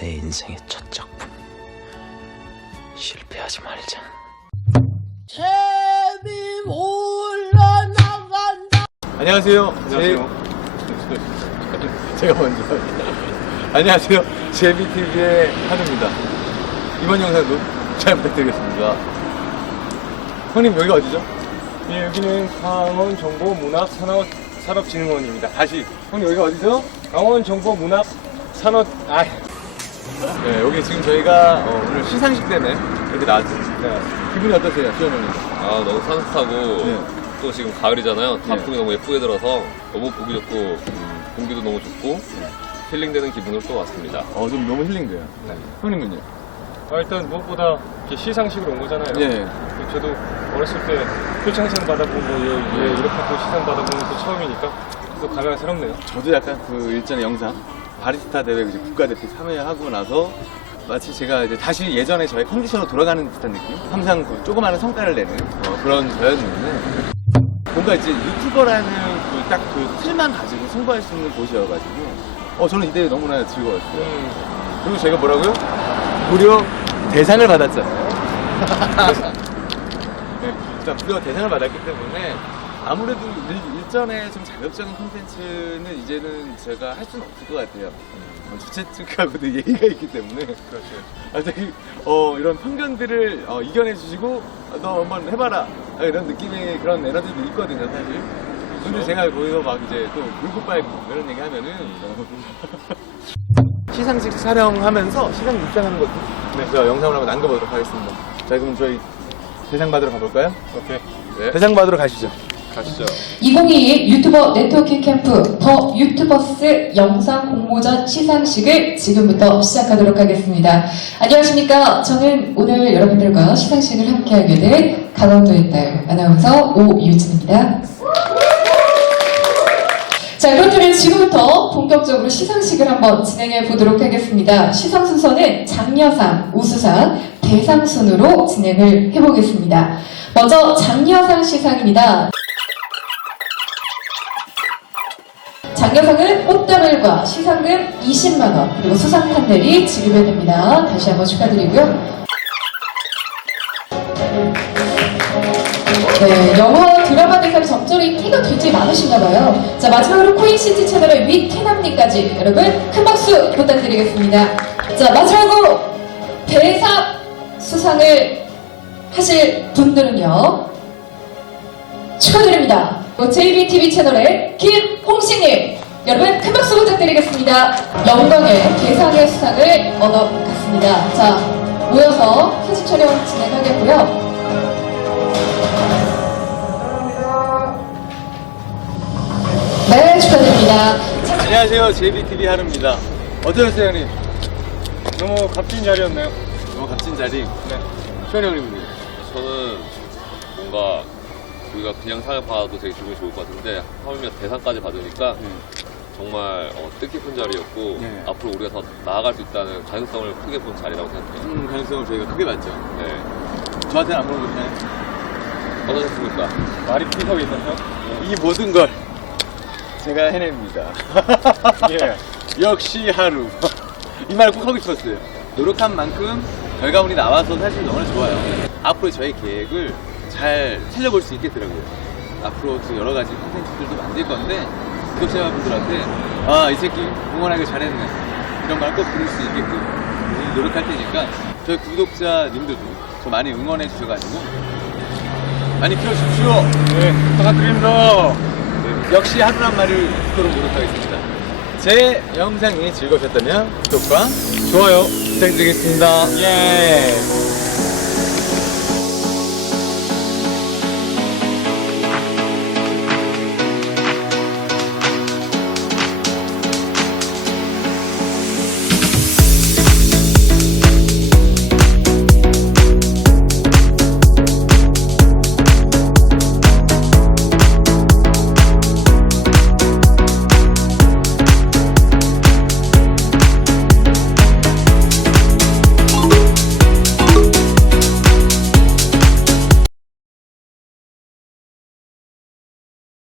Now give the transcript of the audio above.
내 인생의 첫 작품. 실패하지 말자. 뱀이 올라나간다. 안녕하세요. 안녕하세요. 제... 가 먼저. 안녕하세요. 제비TV의 한우입니다. 이번 영상도 잘 부탁드리겠습니다. 형님, 여기가 어디죠? 예, 여기는 강원 정보 문학 산업 산업진흥원입니다. 다시 형님, 여기가 어디죠? 강원 정보 문학 산업 아 네, 여기 지금 저희가 어, 오늘 시상식 때문에 이렇게 나왔습니다. 기분이 어떠세요, 시원 형님? 아 너무 산뜻하고 네. 또 지금 가을이잖아요. 네. 단풍이 너무 예쁘게 들어서 너무 보기 좋고 음, 공기도 너무 좋고 힐링되는 기분으로 또 왔습니다. 어, 좀 너무 힐링돼요. 형님은요? 아, 일단 무엇보다 이렇게 시상식으로 온 거잖아요. 예. 저도 어렸을 때 표창상 받아보고 예, 예, 이렇게 또 시상 받아보는 것도 처음이니까 또 감회가 새롭네요. 저도 약간 그 일전에 영상 바리스타 대회 이제 국가대표 참여하고 나서 마치 제가 이제 다시 예전에 저의 컨디션으로 돌아가는 듯한 느낌? 항상 그 조그마한 성과를 내는 어, 그런 저였는데 뭔가 이제 유튜버라는 그 딱 그 틀만 가지고 승부할 수 있는 곳이어가지고 어 저는 이때 너무나 즐거웠어요. 음, 그리고 제가 뭐라고요? 무려 대상을 받았잖아요. 네, 자, 무려 대상을 받았기 때문에 아무래도 일, 일전에 좀 자극적인 콘텐츠는 이제는 제가 할 수는 없을 것 같아요. 어, 주최 측하고도 얘기가 있기 때문에. 그렇죠. 아, 저기, 어, 이런 편견들을 어, 이겨내 주시고, 아, 너 한번 해봐라. 아, 이런 느낌의 그런 에너지도 있거든요, 사실. 근데 제가 거기서 막 이제 또 물고 빨고 이런 얘기 하면은. 시상식 촬영하면서 시상 입장하는 것도 네, 제가 영상을 한번 남겨보도록 하겠습니다. 자, 그럼 저희 대상 받으러 가볼까요? 오케이. 네. 대상 받으러 가시죠. 가시죠. 2022 유튜버 네트워킹 캠프 더 유튜버스 영상 공모전 시상식을 지금부터 시작하도록 하겠습니다. 안녕하십니까. 저는 오늘 여러분들과 시상식을 함께하게 된 강원도의 딸 아나운서 오유진입니다. 자, 그렇다면 지금부터 본격적으로 시상식을 한번 진행해 보도록 하겠습니다. 시상 순서는 장려상, 우수상, 대상 순으로 진행을 해보겠습니다. 먼저 장려상 시상입니다. 장려상은 꽃다발과 시상금 20만원, 그리고 수상 판넬이 지급이 됩니다. 다시 한번 축하드리고요. 네, 영화 드라마 대상 적절히 끼가 굉장히 많으신가 봐요. 자, 마지막으로 코인시티 채널의 위태남님까지 여러분 큰 박수 부탁드리겠습니다. 자, 마지막으로 대상 수상을 하실 분들은요. 축하드립니다. JBTV 채널의 김홍식님 여러분 큰 박수 부탁드리겠습니다. 영광의 대상의 수상을 얻어갔습니다. 자 모여서 사진 촬영 진행하겠고요. 네 축하드립니다. 안녕하세요. JBTV 하루입니다. 어떠셨어요, 형님? 너무 값진 자리였네요. 너무 값진 자리. 네. 시원 형님은요? 저는 뭔가 우리가 그냥 받아도 되게 기분이 좋을 것 같은데 하물며 대상까지 받으니까 정말 어, 뜻깊은 자리였고 네. 앞으로 우리가 더 나아갈 수 있다는 가능성을 크게 본 자리라고 생각해요. 음, 가능성을 저희가 크게 봤죠. 네. 저한테는 안 물어보시나요? 어떠셨습니까? 말이 피서 있나요? 이 모든 걸 제가 해냅니다. 예. 역시 하루. 이 말을 꼭 하고 싶었어요. 노력한 만큼 결과물이 나와서 사실 너무나 좋아요. 앞으로 저희 계획을 잘 살려볼 수 있겠더라고요. 앞으로 또 여러 가지 콘텐츠들도 만들 건데 구독자분들한테 아 이 새끼 응원하기 잘했네 이런 말꼭 들을 수 있게끔 노력할 테니까 저희 구독자님들도 저 많이 응원해 주셔가지고 많이 키워주십시오. 네, 부탁드립니다. 역시 하루란 말을 듣도록 노력하겠습니다. 제 영상이 즐거우셨다면 구독과 좋아요. 부탁드리겠습니다. 예.